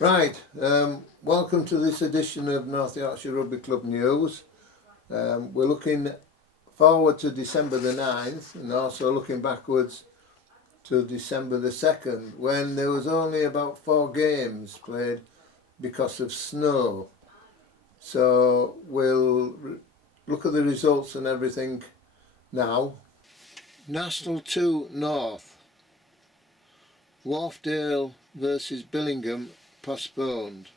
Right, welcome to this edition of North Yorkshire Rugby Club News. We're looking forward to December the 9th and also looking backwards to December the 2nd, when there was only about 4 games played because of snow. So we'll look at the results and everything now. National 2 North, Wharfdale versus Billingham postponed.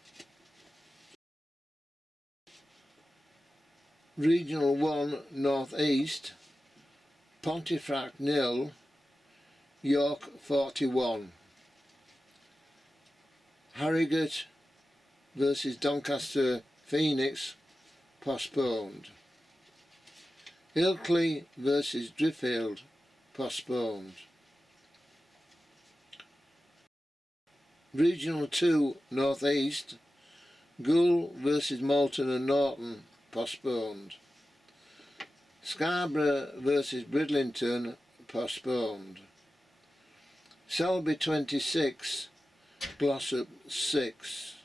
Regional 1 North East, Pontefract 0, York 41. Harrogate versus Doncaster Phoenix postponed. Ilkley versus Driffield postponed. Regional 2 North East, Goole versus Moulton and Norton postponed. Scarborough versus Bridlington postponed. Selby 26, Glossop 6.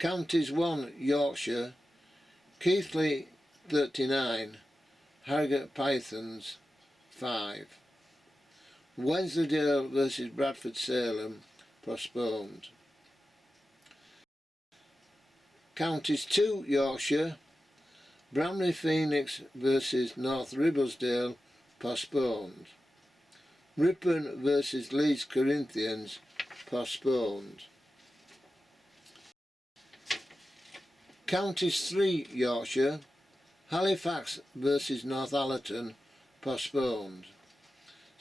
Counties 1 Yorkshire, Keighley 39, Harrogate Pythons 5. Wensleydale versus Bradford Salem postponed. Counties 2 Yorkshire, Bramley Phoenix versus North Ribblesdale postponed. Ripon versus Leeds Corinthians postponed. Counties 3 Yorkshire, Halifax versus Northallerton postponed.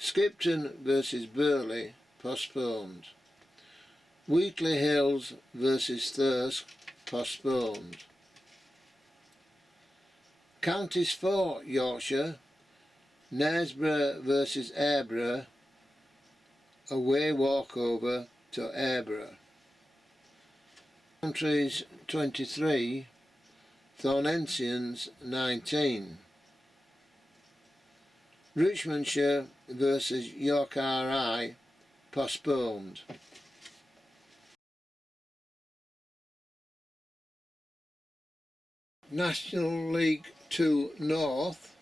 Skipton versus Burley postponed. Wheatley Hills versus Thirsk postponed. Counties 4 Yorkshire, Knaresborough versus Aireborough, away walkover to Aireborough. Counties 23, Thornensians 19. Richmondshire versus York RI postponed. National League 2 North,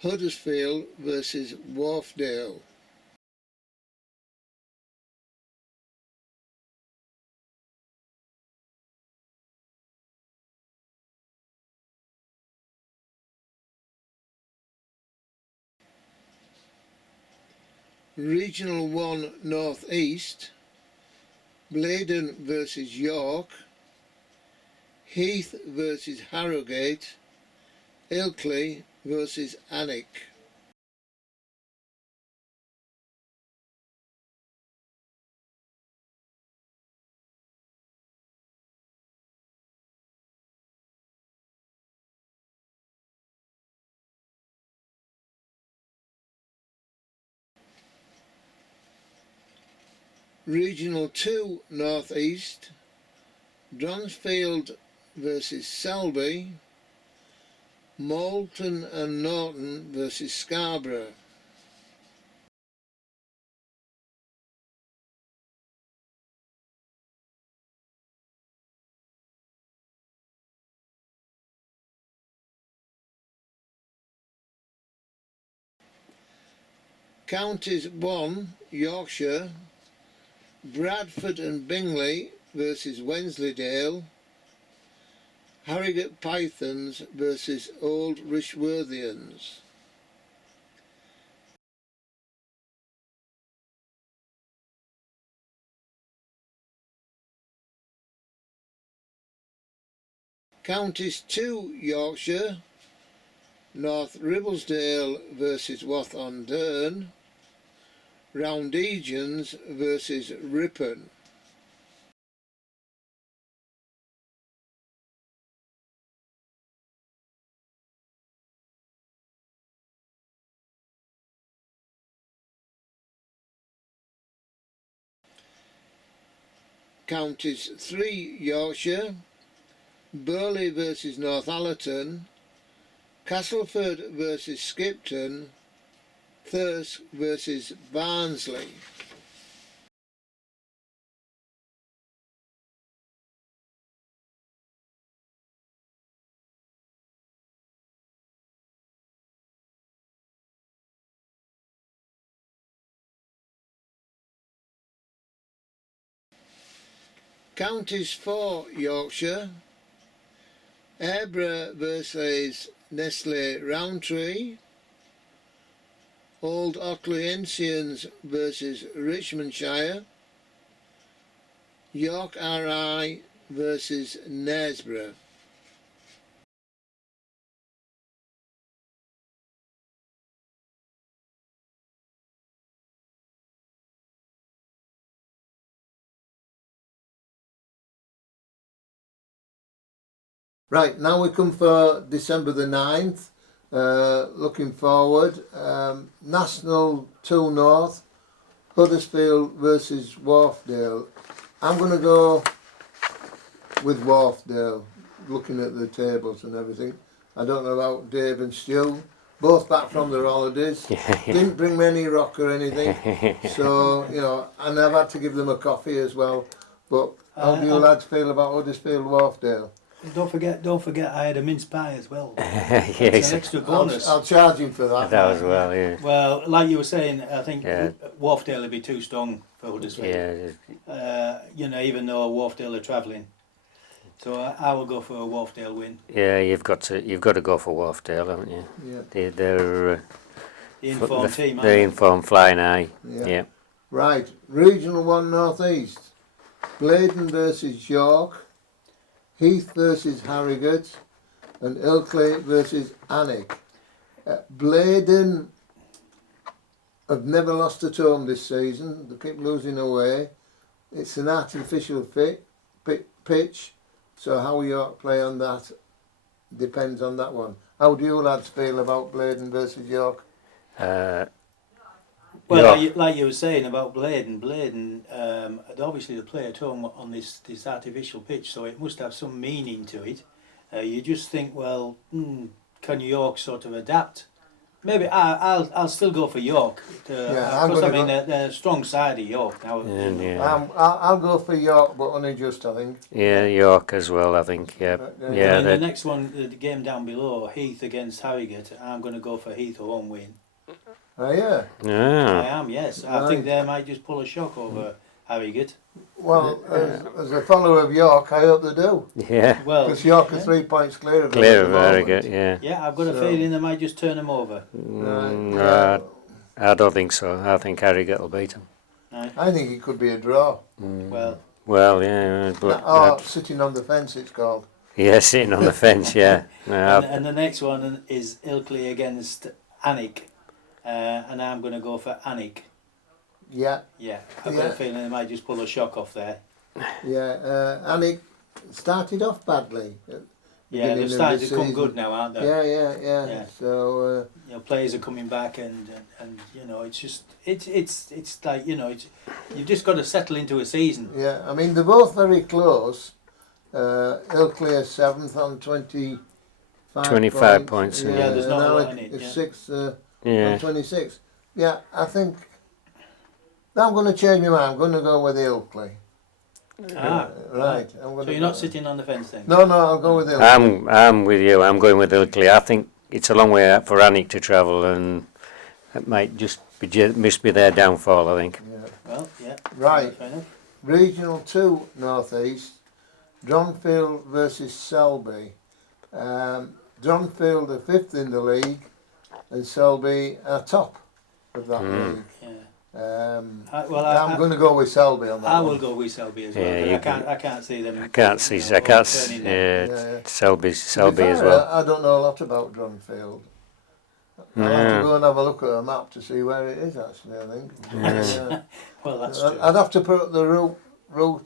Huddersfield versus Wharfdale. Regional 1 North East, Blaydon versus York, Heath versus Harrogate, Ilkley versus Alnwick. Regional 2 North East, Dronsfield versus Selby, Moulton and Norton versus Scarborough. Counties 1 Yorkshire, Bradford and Bingley versus Wensleydale, Harrogate Pythons versus Old Rishworthians. Counties 2 Yorkshire, North Ribblesdale versus Wath-on-Dearn, Roundegians versus Ripon. Counties 3 Yorkshire, Burley versus Northallerton, Castleford versus Skipton, Thirsk versus Barnsley. Counties for Yorkshire. Airborough versus Nestle Roundtree. Old Ockleyensians versus Richmondshire. York RI versus Knaresborough. Right, now we come for December the 9th. Looking forward. National 2 North, Huddersfield versus Wharfdale. I'm going to go with Wharfdale, looking at the tables and everything. I don't know about Dave and Stu. Both back from their holidays. Didn't bring me any rock or anything. So, you know, and I've had to give them a coffee as well. But how do you lads feel about Huddersfield Wharfdale? Don't forget I had a mince pie as well. Yes. It's an extra bonus. I'll charge him for that. That as well, yeah. Well, like you were saying, I think Yeah. Wharfdale would be too strong for Huddersfield. Yeah, You know, even though Wharfdale are travelling. So I will go for a Wharfdale win. yeah. You've got to go for Wharfdale, haven't you? Yeah. They're The informed team, aren't the they? informed flying eye. Yeah. Yeah. Right, Regional 1 North East. Blaydon versus York. Heath versus Harrogate. And Ilkley versus Alnwick. Blaydon have never lost at home this season. They keep losing away. It's an artificial pitch. So how York play on that depends on that one. How do you lads feel about Blaydon versus York? Well, York. like you were saying about Blaydon, obviously they play at home on this artificial pitch, so it must have some meaning to it. You just think, well, can York sort of adapt? Maybe I'll still go for York. Because I mean they're a strong side of York now. I'll go for York, but only just, I think. Yeah, York as well, I think. Yeah, yeah. And the next one, the game down below, Heath against Harrogate. I'm going to go for Heath home win. Oh yeah. I am, yes. I think they might just pull a shock over Harrogate. Well, as a follower of York, I hope they do. Yeah. Well, Because York are 3 points clear of them. Clear at of the moment. Harrogate, yeah. yeah, I've got a feeling they might just turn them over. Right. I don't think so. I think Harrogate will beat them. Right. I think it could be a draw. Well, yeah. Sitting on the fence, it's called. Yeah, sitting on the fence, yeah. and the next one is Ilkley against Alnwick. And I'm going to go for Alnwick. Yeah. Yeah, I've got a feeling they might just pull a shock off there. Yeah. Alnwick started off badly. Yeah, they're starting to come good now, aren't they? Yeah. So you know, players are coming back, and you know, it's just it's like, you know, you've just got to settle into a season. yeah, I mean they're both very close. Ilkley is 7th on 25 points. Yeah, there's not a lot in it. It's Yeah. 6th Yeah. on 26. Yeah, I think I'm going to change my mind. I'm going to go with Ilkley. Right. So you're not sitting on the fence then? No, I'll go with Ilkley. I'm with you. I'm going with Ilkley. I think it's a long way out for Alnwick to travel, and it might just be their downfall, I think. Yeah. Well, yeah. Right. Fair enough. Regional 2 North East. Dronfield versus Selby. Dronfield are 5th in the league, and Selby are top of that league. Yeah. I'm going to go with Selby on that. I will go with Selby as well. Yeah, I can't see them. I can't see. Selby as well. I don't know a lot about Dronfield. I'll have to go and have a look at a map to see where it is, actually, I think. Yeah. Well, that's true. I'd have to put the route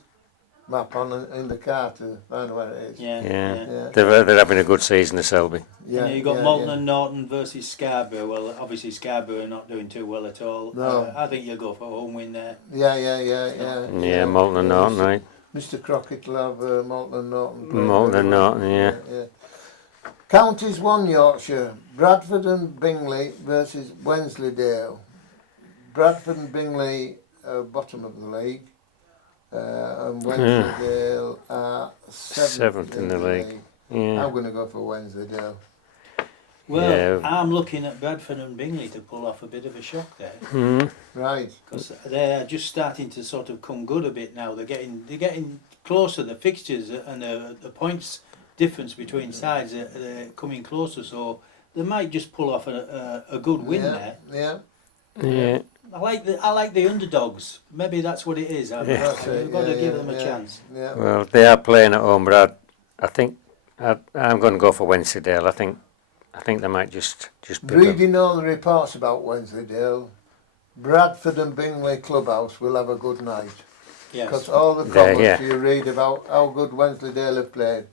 map on in the car to find where it is. Yeah. They're having a good season, the Selby. Yeah, you've got Malton and Norton versus Scarborough. Well, obviously Scarborough are not doing too well at all. No. I think you'll go for a home win there. Yeah, Malton and Norton, right? Mr. Crockett will have Malton and Norton. Malton and Norton, yeah. Counties 1 Yorkshire. Bradford and Bingley versus Wensleydale. Bradford and Bingley are bottom of the league. And Wensleydale are 7th in the league. Yeah. I'm going to go for Wensleydale. Well, I'm looking at Bradford and Bingley to pull off a bit of a shock there. Mm. Right. Because they're just starting to sort of come good a bit now. They're getting closer, the fixtures and the points difference between sides are coming closer, so they might just pull off a good win there. Yeah. Yeah. I like the underdogs. Maybe that's what it is. You've got to give them a chance. Yeah. Well, they are playing at home, but I think I'm going to go for Wensleydale. I think they might just pick up. Reading all the reports about Wensleydale, Bradford and Bingley Clubhouse will have a good night. Because Yes. all the There, comments yeah. you read about how good Wensleydale have played,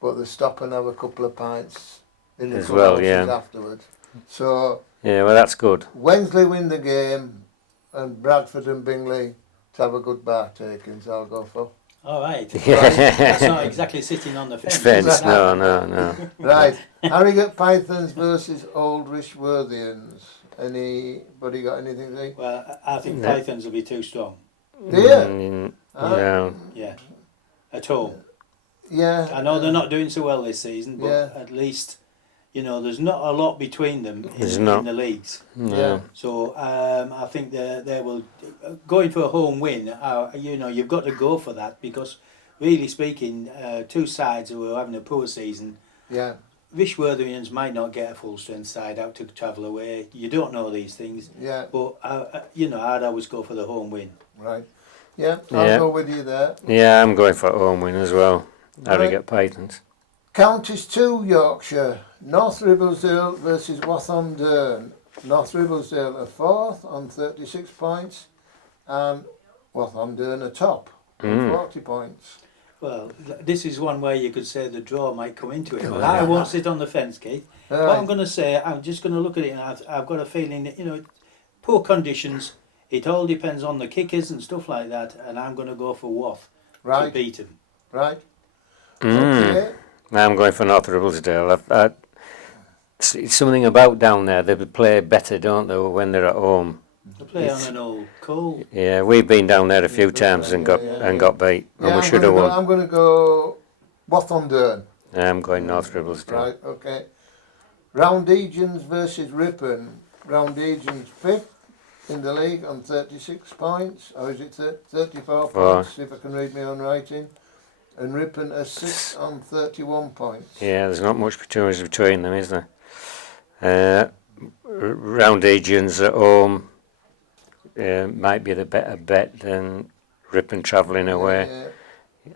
but they stop and have a couple of pints in the As well, clubhouses yeah. afterwards. So Yeah, well, that's good. Wensley win the game, and Bradford and Bingley to have a good bar taking. So I'll go for. All right. Yeah. That's not exactly sitting on the fence. Fence, is it? no. Right, Harrogate Pythons versus Oldrich Worthians. Anybody got anything to say? Well, I think No. Pythons will be too strong. Do you? Mm, no. Yeah. At home. Yeah. I know they're not doing so well this season, but Yeah. at least, there's not a lot between them There's in not. the leagues. No. Yeah. So I think they will going for a home win. You've got to go for that because, really speaking, two sides who are having a poor season. Yeah. Vishworthians might not get a full strength side out to travel away. You don't know these things, Yeah. but I'd always go for the home win. Right. Yeah. I'll Yeah. go with you there. Yeah, I'm going for a home win as well. Right. Harrogate Pythons. Counties 2, Yorkshire. North Ribblesdale versus Wathamderne. North Ribblesdale are 4th on 36 points, and Wathamderne are top on 40 points. Well, this is one where you could say the draw might come into it. But I won't sit on the fence, Keith. What I'm Right. going to say, I'm just going to look at it, and I've got a feeling that poor conditions. It all depends on the kickers and stuff like that, and I'm going to go for Wath to Right. beat them. Right. Mm. Okay. I'm going for North Ribblesdale. It's something about down there. They play better, don't they, when they're at home? They play on an old coal. Yeah, we've been down there a few Yeah, times and got yeah. got beat, and Yeah, we should have won. I'm going to go Wathamderne. I'm going North Ribblesdale. Right, okay. Roundegians versus Ripon. Roundegians 5th in the league on 36 points, or is it 34 points, if I can read my own writing. And Ripon are 6th on 31 points. Yeah, there's not much between them, is there? Roundegians at home might be the better bet than Ripon travelling away.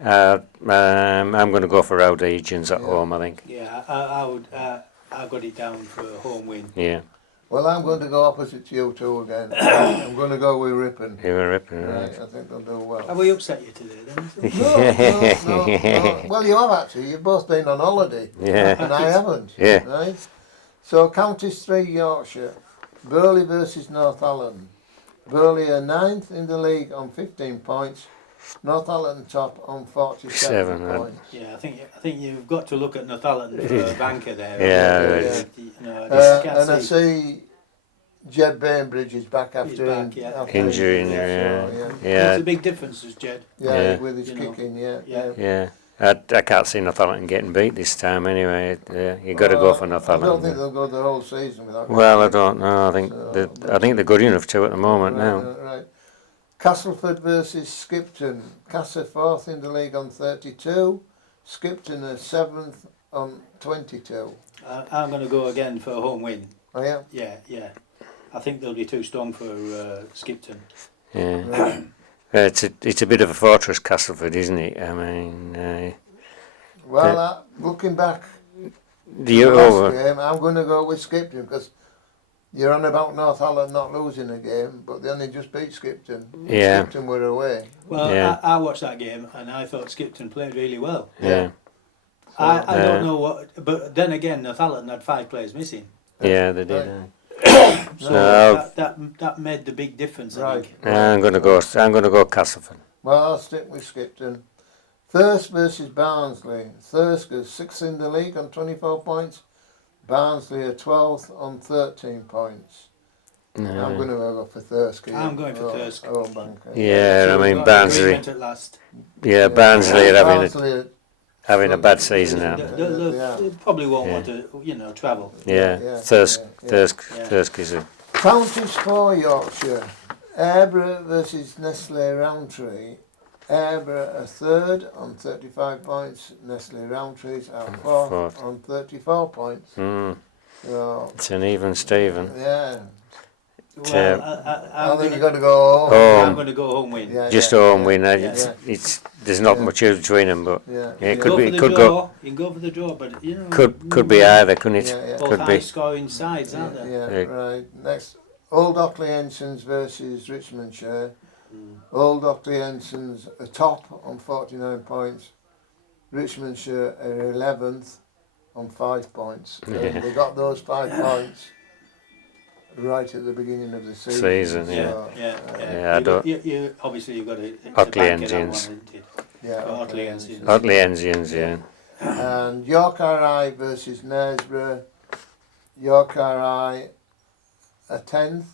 Yeah, I'm going to go for Roundegians at Yeah. home, I think. Yeah, I would. I got it down for a home win. Yeah, well, I'm going to go opposite to you two again. I'm going to go with Ripon. you were Ripon, Right, right? I think they'll do well. Have we upset you today then? No. Well, you have actually. You've both been on holiday. Yeah. And I haven't. Yeah. Right? So, Counties 3, Yorkshire. Burley versus Northallerton. Burley are 9th in the league on 15 points. Northallerton top on 47 Seven, right. points. Yeah, I think you've got to look at Northallerton for a banker there. Yeah, I just can't And I see. see Jed Bainbridge is back after He's back, yeah. after Injury, injury, yeah. so, Yeah, There's a big difference, as Jed. Yeah. with his You know. kicking, yeah. Yeah. yeah. I can't see Northallerton getting beat this time anyway. You got to go for I don't think Northallerton. they'll go the whole season without. Well, I don't know. I think So, they're good enough to at the moment now. Right. Castleford versus Skipton. Castle 4th in the league on 32. Skipton are 7th on 22. I'm going to go again for a home win. Oh yeah. Yeah. I think they'll be too strong for Skipton. Yeah. Right. It's a bit of a fortress, Castleford, isn't it? I mean, Well, looking back, the last over. game, I'm going to go with Skipton because you're on about Northallerton not losing a game, but they only just beat Skipton. Yeah. Skipton were away. Well, Yeah. I watched that game and I thought Skipton played really well. Yeah, I don't know what, but then again, Northallerton had 5 players missing. yeah, they did. Right. So No. that made the big difference, I Right. think. I'm going to go Castleford. Well, I'll stick with Skipton. Thirsk versus Barnsley. Thirsk is 6th in the league on 24 points. Barnsley are 12th on 13 points. I'm going to go for Thirsk. I'm going for Thirsk. Home banker. Yeah, So I we've mean got Barnsley. agreement at last. Yeah, Barnsley are Barnsley having a bad season now. They probably won't want to, travel. Yeah, Yeah, Thirsk, yeah. Thirsk is a. Counties 4, Yorkshire. Airborough versus Nestle Roundtree. Airborough are third on 35 points. Nestle Roundtree's out fourth Fourth. on 34 points. So, It's an even Steven. yeah. Well, I think you've got to go home. I'm Home. going to go home win. Yeah, Just yeah, home yeah, win. yeah. It's there's not Yeah. much else between them, but Yeah, yeah, it yeah. could Go be. for It the could draw. go. You can go for the draw, but you know. Could be either, couldn't it? Yeah, yeah. Both Could high be. scoring sides, aren't they? Yeah, right. Next, Old Ockley Ensigns versus Richmondshire. Old Ockley Ensigns are top on 49 points. Richmondshire are 11th on 5 points. Yeah. And they got those 5 points right at the beginning of the season. Season, Yeah. Yeah, I don't. You obviously you've got to Ockley bank it on one, Engines. isn't it? Yeah, Ockley Engines. Otley Enzians, yeah. And York RI versus Knaresborough. York RI are 10th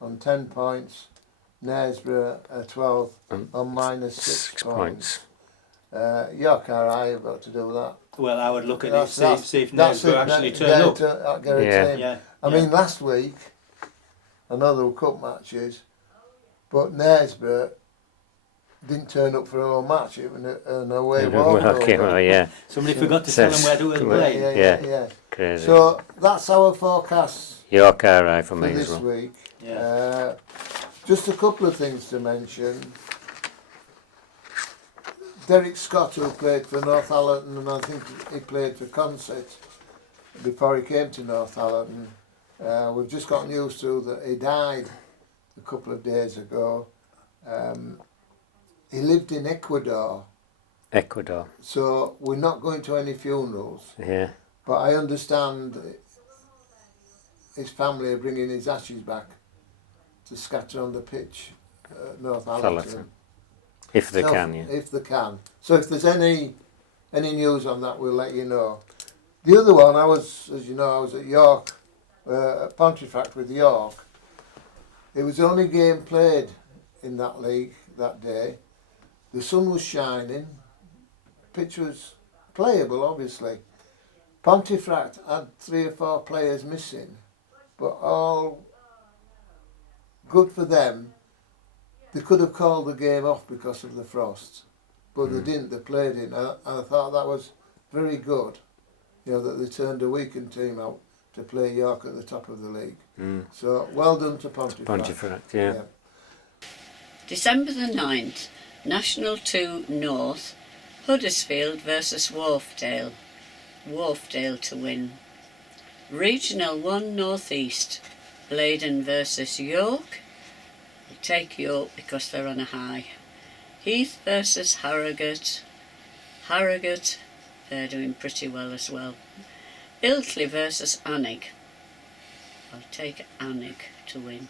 on 10 points. Knaresborough are 12th on minus 6 points. York RI have got to do that. Well, I would look at That's- it, see if that's Nesborough it, actually get turn up. get a Yeah. team. Yeah. I mean, last week, I know there were cup matches, but Knaresborough didn't turn up for a home match. It was an away walkover. Okay, well, yeah. Somebody forgot to tell them where to play. Yeah. Crazy. So that's our forecast York RI for for me as this well. week. Yeah. Just a couple of things to mention. Derek Scott, who played for Northallerton, and I think he played for Consett before he came to Northallerton. We've just got news through that he died a couple of days ago. He lived in Ecuador, Ecuador. so we're not going to any funerals. Yeah. But I understand his family are bringing his ashes back to scatter on the pitch at Northallerton. If they So, can, yeah. If they can. So if there's any news on that, we'll let you know. The other one, as you know, I was at York, at Pontefract with York. It was the only game played in that league that day. The sun was shining. Pitch was playable, obviously. Pontefract had 3 or 4 players missing, but all good for them. They could have called the game off because of the frost, but they didn't. They played it, and I thought that was very good. You know, that they turned a weakened team out to play York at the top of the league. So well done to Pontefract. Pontefract, yeah. December the 9th, National 2 North, Huddersfield versus Wharfdale. Wharfdale to win. Regional 1 North East, Blaydon versus York. I'll take York because they're on a high. Heath versus Harrogate. Harrogate, they're doing pretty well as well. Ilkley versus Annig. I'll take Annig to win.